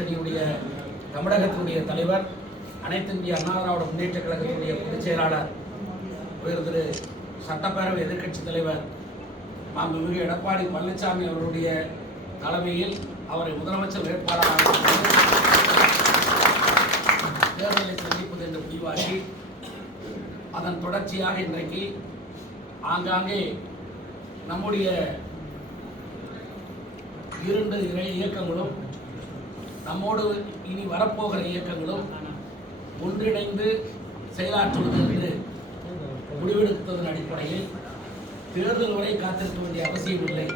கட்சியுடைய தமிழகத்தினுடைய தலைவர் அனைத்து இந்திய அண்ணா திராவிட முன்னேற்ற கழகத்தினுடைய பொதுச் செயலாளர் உயர் திரு சட்டப்பேரவை எதிர்க்கட்சி தலைவர் மாண்புமிகு எடப்பாடி பழனிசாமி அவருடைய தலைமையில் அவரை முதலமைச்சர் வேட்பாளராக தேர்தலை சந்திப்பது என்று முடிவாகி அதன் தொடர்ச்சியாக இன்றைக்கு ஆங்காங்கே நம்முடைய இரண்டு இறை இயக்கங்களும் நம்மோடு இனி வரப்போகிற இயக்கங்களும் ஒன்றிணைந்து செயலாற்றுவது என்று முடிவெடுத்ததன் அடிப்படையில் தேர்தல் வரை காத்திருக்க வேண்டிய அவசியம் இல்லை.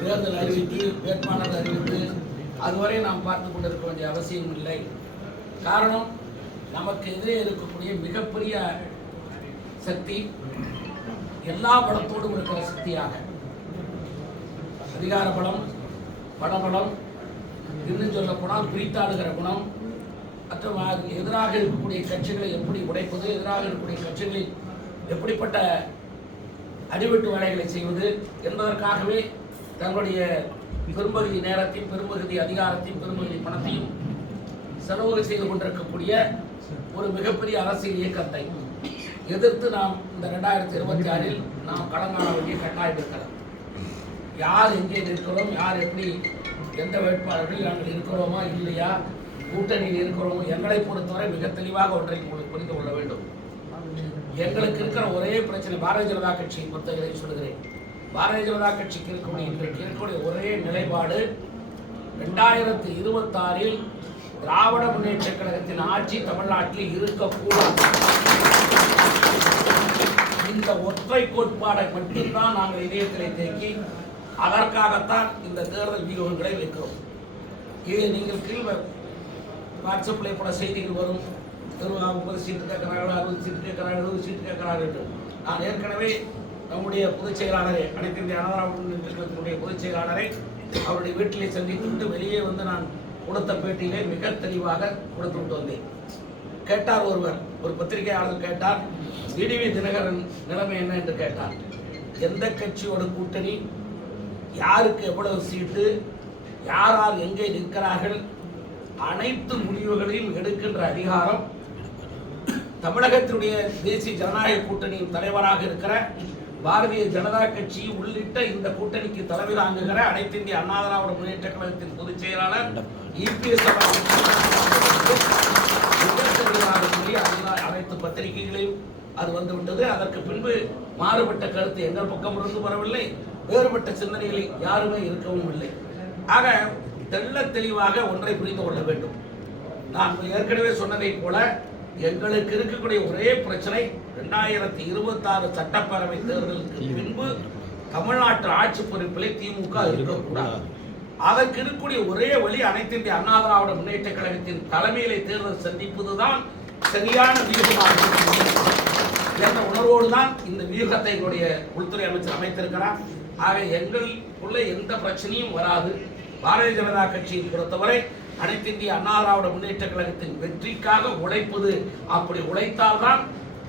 தேர்தல் அறிவித்து வேட்பாளர் அறிவித்து அதுவரை நாம் பார்த்து கொண்டிருக்க வேண்டிய அவசியம் இல்லை. காரணம் நமக்கு எதிரே இருக்கக்கூடிய மிகப்பெரிய சக்தி எல்லா பலத்தோடும் இருக்கிற சக்தியாக. அதிகார பலம் படபலம் இன்னும் சொல்ல போனால் பிரித்தாடுகிற குணம். மற்றும் எதிராக இருக்கக்கூடிய கட்சிகளை எப்படி உடைப்பது எதிராக இருக்கக்கூடிய கட்சிகளில் எப்படிப்பட்ட அடிவெட்டு வேலைகளை செய்வது என்பதற்காகவே தங்களுடைய பெரும்பகுதி நேரத்தையும் பெரும்பகுதி அதிகாரத்தையும் பெரும்பகுதி பணத்தையும் செலவு செய்து கொண்டிருக்கக்கூடிய ஒரு மிகப்பெரிய அரசியல் இயக்கத்தை எதிர்த்து நாம் இந்த ரெண்டாயிரத்தி இருபத்தி ஆறில் நாம் களங்காண வேண்டிய கட்டாயம் இருக்கிறது. யார் எங்கே நிற்கிறோம் யார் எப்படி எந்த வேட்பாளர்கள் நாங்கள் இருக்கிறோமா இல்லையா? கூட்டணியில் இருக்கிறோமோ. எங்களை பொறுத்தவரை மிக தெளிவாக ஒன்றை உங்களுக்கு புரிந்து கொள்ள வேண்டும். எங்களுக்கு இருக்கிற ஒரே பிரச்சனை பாரதிய ஜனதா கட்சியை பொறுத்தவரை சொல்கிறேன் பாரதிய ஜனதா கட்சிக்கு இருக்கக்கூடிய இன்றைக்கு இருக்கக்கூடிய ஒரே நிலைப்பாடு ரெண்டாயிரத்தி இருபத்தாறில் திராவிட முன்னேற்ற கழகத்தின் ஆட்சி தமிழ்நாட்டில் இருக்கக்கூடாது. இந்த ஒற்றை கோட்பாடை மட்டும்தான் நாங்கள் இதயத்திலே தேக்கி அதற்காகத்தான் இந்த தேர்தல் வியூகங்களை வைக்கிறோம். இதை நீங்கள் கீழ் வாட்ஸ்அப்பில் போல செய்திகள் வரும். ஒரு முப்பது சீட்டு கேட்கிறார்கள் அறுபது சீட்டு கேட்கிறார்கள் எழுபது சீட்டு கேட்கிறார்கள் என்று. நான் ஏற்கனவே நம்முடைய பொதுச் செயலாளரை அனைத்து இந்திய அனாதார பொதுச் செயலாளரை அவருடைய வீட்டிலே சந்தித்துவிட்டு வெளியே வந்து நான் கொடுத்த பேட்டியிலே மிக தெளிவாக கொடுத்து விட்டு வந்தேன். கேட்டார் ஒருவர் ஒரு பத்திரிகையாளர் கேட்டார் டிடிவி தினகரன் நிலைமை என்ன? என்று கேட்டார். எந்த கட்சியோட கூட்டணி யாருக்கு எவ்வளவு சீட்டு யார் யார் எங்கே நிற்கிறார்கள் அனைத்து முடிவுகளையும் எடுக்கின்ற அதிகாரம் தமிழகத்தினுடைய தேசிய ஜனநாயக கூட்டணியின் தலைவராக இருக்கிற பாரதிய ஜனதா கட்சி உள்ளிட்ட இந்த கூட்டணிக்கு தலைமை தாங்குகிற அனைத்து இந்திய அண்ணா திராவிட முன்னேற்ற கழகத்தின் பொதுச் செயலாளர் இபிஎஸ் அனைத்து பத்திரிகைகளையும் அது வந்துவிட்டது. அதற்கு பின்பு மாறுபட்ட கருத்து எங்கள் பக்கம் இருந்து வரவில்லை. வேறுபட்ட சிந்தனைகளை யாருமே இருக்கவும் இல்லை. ஆக தெள்ள தெளிவாக ஒன்றை புரிந்து கொள்ள வேண்டும். நான் ஏற்கனவே சொன்னதைப் போல எங்களுக்கு இருக்கக்கூடிய ஒரே பிரச்சனை ரெண்டாயிரத்தி இருபத்தாறு சட்டப்பேரவை தேர்தலுக்கு பின்பு தமிழ்நாட்டு ஆட்சி பொறுப்பிலே திமுக இருக்கக்கூடாது. அதற்கு இருக்கக்கூடிய ஒரே வழி அனைத்து இந்திய அண்ணா திராவிட முன்னேற்ற கழகத்தின் தலைமையிலே தேர்தல் சந்திப்பதுதான் சரியான வியூகமாக என்ற உணர்வோடு தான் இந்த வியூகத்தை எங்களுடைய உள்துறை அமைச்சர் அமைத்திருக்கிறார். ஆக எங்களுக்குள்ள எந்த பிரச்சனையும் வராது. பாரதிய ஜனதா கட்சியை பொறுத்தவரை அனைத்து இந்திய அண்ணா திராவிட முன்னேற்ற கழகத்தின் வெற்றிக்காக உழைப்பது அப்படி உழைத்தால்தான்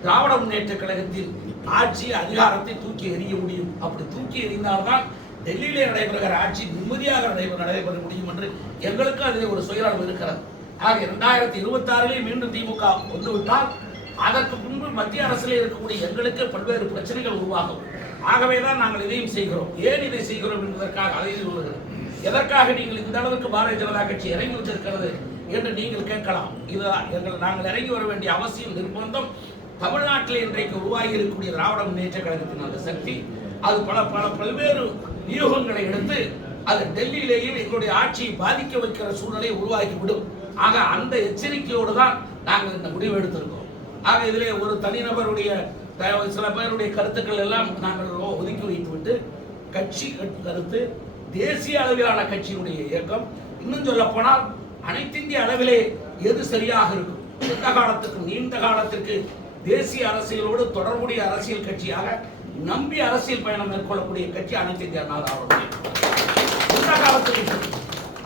திராவிட முன்னேற்ற கழகத்தின் ஆட்சி அதிகாரத்தை தூக்கி எறிய முடியும். அப்படி தூக்கி எறிந்தால்தான் டெல்லியிலே நடைபெறுகிற ஆட்சி நிம்மதியாக நடைபெற நடைபெற முடியும் என்று எங்களுக்கும் அதில் ஒரு சுயநலம் இருக்கிறது. ஆக இரண்டாயிரத்தி இருபத்தி ஆறிலே மீண்டும் திமுக வந்துவிட்டால் அதற்கு முன்பு மத்திய அரசில் இருக்கக்கூடிய எங்களுக்கு பல்வேறு பிரச்சனைகள் உருவாகும். ஆகவேதான் நாங்கள் இதையும் செய்கிறோம். ஏன் இதை செய்கிறோம் என்பதற்காக அதை சொல்லுகிறேன் எதற்காக நீங்கள் இந்த அளவுக்கு பாரதிய ஜனதா கட்சி இறங்கி வந்திருக்கிறது என்று நீங்கள் கேட்கலாம். இது எங்கள் நாங்கள் இறங்கி வர வேண்டிய அவசியம் நிர்பந்தம். தமிழ்நாட்டில் இன்றைக்கு உருவாகி இருக்கக்கூடிய திராவிட முன்னேற்ற கழகத்தின் அந்த சக்தி அது பல பல பல்வேறு வியூகங்களை எடுத்து அது டெல்லியிலேயும் எங்களுடைய ஆட்சியை பாதிக்க வைக்கிற சூழ்நிலையை உருவாக்கிவிடும் ஆக அந்த எச்சரிக்கையோடு தான் நாங்கள் இந்த முடிவு எடுத்திருக்கோம். ஆக இதிலே ஒரு தனிநபருடைய சில பேருடைய கருத்துக்கள் எல்லாம் நாங்கள் ஒதுக்கி வைத்துவிட்டு கட்சி கருத்து தேசிய அளவிலான கட்சியினுடைய இயக்கம். இன்னும் சொல்ல போனால் அனைத்திந்திய அளவிலே எது சரியாக இருக்கும்? இந்த காலத்துக்கு நீண்ட காலத்திற்கு தேசிய அரசியலோடு தொடர்புடைய அரசியல் கட்சியாக நம்பி அரசியல் பயணம் மேற்கொள்ளக்கூடிய கட்சி அனைத்து இந்திய அண்ணா திராவிட காலத்திலும்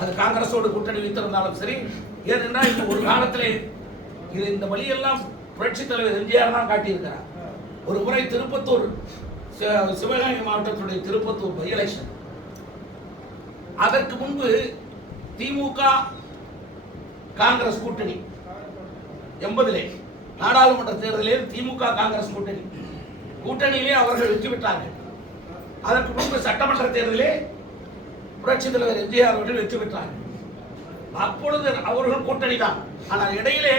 அது காங்கிரஸோடு கூட்டணி வைத்திருந்தாலும் சரி. ஏனென்றால் இந்த ஒரு காலத்திலே இது இந்த வழியெல்லாம் புரட்சித் தலைவர் எம்ஜிஆர் தான் காட்டியிருக்கிறார். ஒரு முறை திருப்பத்தூர் சிவகங்கை மாவட்டத்துடைய திருப்பத்தூர் பை எலெக்ஷன் அதற்கு முன்பு திமுக காங்கிரஸ் கூட்டணி. எண்பதிலே நாடாளுமன்ற தேர்தலில் திமுக காங்கிரஸ் கூட்டணி. கூட்டணியிலே அவர்கள் வெற்றி பெற்றார்கள். அதற்கு முன்பு சட்டமன்ற தேர்தலே புரட்சி தலைவர் எம்ஜிஆர் அவர்கள் வெற்றி பெற்றார்கள். அப்பொழுது அவர்கள் கூட்டணி தான் ஆனால் இடையிலே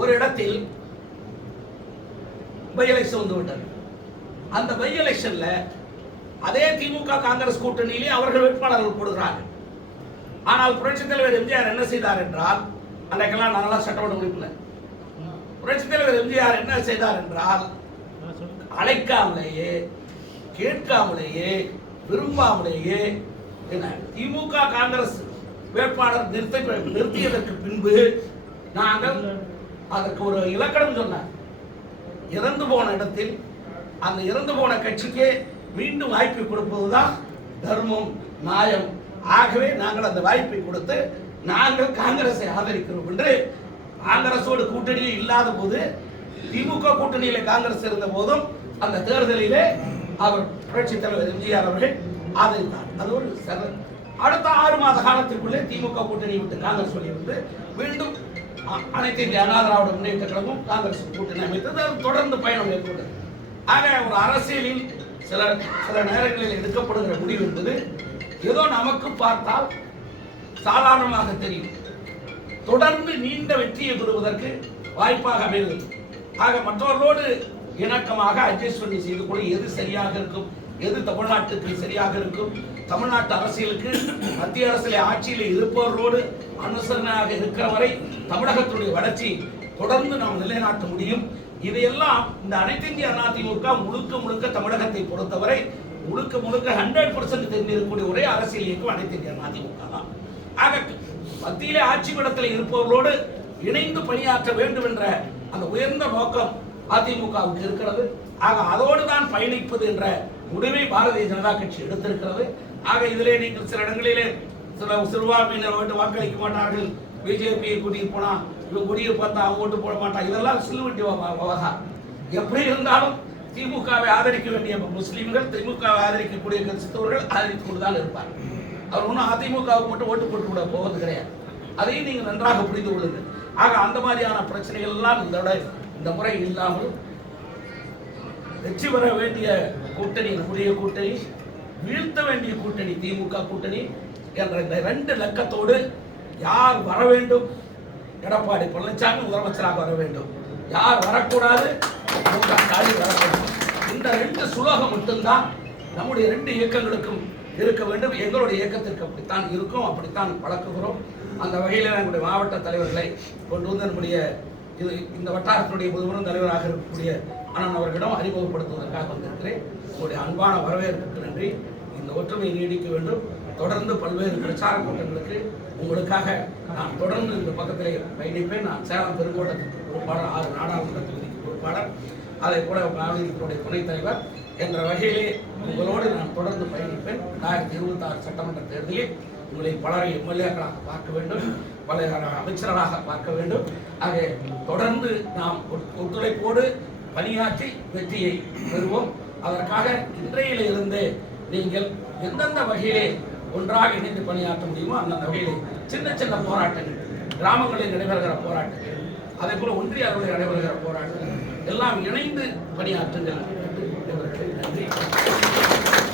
ஒரு இடத்தில் பை எலெக்ஷன் வந்து விட்டது. அந்த பை எலெக்ஷன்ல அதே திமுக காங்கிரஸ் கூட்டணியிலே அவர்கள் வேட்பாளர்கள் போடுகிறார்கள். ஆனால் புரட்சித் தலைவர் எம்ஜிஆர் என்ன செய்தார் என்றால் அன்றைக்கெல்லாம் நாங்களாம் சட்டமன்ற உறுப்பினர். புரட்சித் தலைவர் எம்ஜிஆர் என்ன செய்தார் என்றால் அழைக்காமலேயே கேட்காமலேயே விரும்பாமலேயே என்ன திமுக காங்கிரஸ் வேட்பாளர் நிறுத்த நிறுத்தியதற்கு பின்பு நாங்கள் அதற்கு ஒரு இலக்கணம் சொன்னார். இறந்து போன இடத்தில் அந்த இறந்து போன கட்சிக்கே மீண்டும் வாய்ப்பை கொடுப்பதுதான் தர்மம் நியாயம். ஆகவே நாங்கள் அந்த வாய்ப்பை கொடுத்து நாங்கள் காங்கிரஸை ஆதரிக்கிறோம் என்று காங்கிரஸோடு கூட்டணியே இல்லாத போது திமுக கூட்டணியில காங்கிரஸ் இருந்த போதும் அந்த தேர்தலிலே அவர் புரட்சி தலைவர் எம்ஜிஆர் அவர்கள் ஆதரித்தார். அது ஒரு சர அடுத்த ஆறு மாத காலத்திற்குள்ளே திமுக கூட்டணி விட்டு காங்கிரஸ் வெளியே வந்து மீண்டும் அனைத்து இந்திய அண்ணா திராவிட முன்னேற்ற கழகம் காங்கிரஸ் கூட்டணி அமைத்தது. அது தொடர்ந்து பயணம் மேற்கொண்டது. ஆக ஒரு அரசியலில் சில சில நேரங்களில் எடுக்கப்படுகிற முடிவு என்பது ஏதோ நமக்கு பார்த்தால் சாதாரணமாக தெரியும். தொடர்ந்து நீண்ட வெற்றியை பெறுவதற்கு வாய்ப்பாக அமைகிறது ஆக மற்றவர்களோடு இணக்கமாக அட்ஜஸ்ட் பண்ணி செய்து கொள்ள எது சரியாக இருக்கும் எது தமிழ்நாட்டுக்கு சரியாக இருக்கும் தமிழ்நாட்டு அரசியலுக்கு மத்திய அரசில் ஆட்சியில் இருப்பவர்களோடு அனுசரணையாக இருக்கிற வரை தமிழகத்துடைய வளர்ச்சி தொடர்ந்து நாம் நிலைநாட்ட முடியும். இதையெல்லாம் இந்த அனைத்து இந்திய அதிமுக முழுக்க முழுக்க தமிழகத்தை பொறுத்தவரை முழுக்க முழுக்க ஹண்ட்ரட் பர்சன்ட் தெரிந்திருக்கக்கூடிய ஒரே அரசியல் இயக்கம் அனைத்து இந்திய அதிமுக தான். ஆக மத்தியிலே ஆட்சி படத்தில் இருப்பவர்களோடு இணைந்து பணியாற்ற வேண்டும் என்ற அந்த உயர்ந்த நோக்கம் அதிமுகவுக்கு இருக்கிறது. ஆக அதோடு தான் பயணிப்பது என்ற முடிவை பாரதிய ஜனதா கட்சி எடுத்திருக்கிறது. ஆக இதிலே நீங்கள் சில இடங்களிலே சில சிறுபான்மையினர் ஓட்டு வாக்களிக்க மாட்டார்கள். பிஜேபியை கூட்டிட்டு போனா இவன் குடியை பார்த்தா அவன் ஓட்டு போட மாட்டான் இதெல்லாம் சில்லுவட்டி விவகாரம் எப்படி இருந்தாலும் திமுகவை ஆதரிக்க வேண்டிய முஸ்லீம்கள் திமுகவை ஆதரிக்கக்கூடிய கிறிஸ்தவர்கள் ஆதரித்துக் கொண்டுதான் இருப்பார். அவர் ஒன்றும் அதிமுகவுக்கு மட்டும் ஓட்டு போட்டு கூட போவது கிடையாது. அதையும் நீங்கள் நன்றாக புரிந்து கொள்ளுங்கள். ஆக அந்த மாதிரியான பிரச்சனைகள் எல்லாம் இந்த இந்த முறை இல்லாமல் வெற்றி பெற வேண்டிய கூட்டணி கூடிய கூட்டணி வீழ்த்த வேண்டிய கூட்டணி திமுக கூட்டணி என்ற இந்த ரெண்டு லக்கத்தோடு யார் வர வேண்டும்? எடப்பாடி பழனிசாமி முதலமைச்சராக வர வேண்டும். யார் வரக்கூடாது? மு க ஸ்டாலின் இந்த ரெண்டு சுலோகம் மட்டும்தான் நம்முடைய ரெண்டு இயக்கங்களுக்கும் இருக்க வேண்டும். எங்களுடைய இயக்கத்திற்கு அப்படித்தான் இருக்கும். அப்படித்தான் பழக்குகிறோம் அந்த வகையில் எங்களுடைய மாவட்ட தலைவர்களை கொண்டு வந்து நம்முடைய இது இந்த வட்டாரத்தினுடைய முதுபெரும் தலைவராக இருக்கக்கூடிய அண்ணன் அவர்களிடம் அறிமுகப்படுத்துவதற்காக வந்திருக்கிறேன். உங்களுடைய அன்பான வரவேற்புக்கு நன்றி. இந்த ஒற்றுமை நீடிக்க வேண்டும். தொடர்ந்து பல்வேறு பிரச்சார கூட்டங்களுக்கு உங்களுக்காக நான் தொடர்ந்து இந்த பக்கத்திலே பயணிப்பேன். நான் சேலம் பெருங்கோட்டத்திற்கு பொறுப்பாளர் ஆறு நாடாளுமன்ற தொகுதிக்கு பொறுப்பாளர். அதே போல மாநிலத்தினுடைய துணைத் தலைவர் என்ற வகையிலே உங்களோடு நான் தொடர்ந்து பயணிப்பேன். ரெண்டாயிரத்தி இருபத்தி ஆறு சட்டமன்ற தேர்தலில் உங்களை பலரை எம்எல்ஏக்களாக பார்க்க வேண்டும் பல அமைச்சர்களாக பார்க்க வேண்டும். ஆக தொடர்ந்து நாம் ஒத்துழைப்போடு பணியாற்றி வெற்றியை பெறுவோம். அதற்காக இன்றையிலிருந்து நீங்கள் எந்தெந்த வகையிலே ஒன்றாக இணைந்து பணியாற்ற முடியுமோ அந்தந்த வகையிலே சின்ன சின்ன போராட்டங்கள் கிராமங்களில் நடைபெறுகிற போராட்டங்கள் அதே போல ஒன்றிய அளவில் நடைபெறுகிற போராட்டங்கள் எல்லாம் இணைந்து பணியாற்றுங்கள்.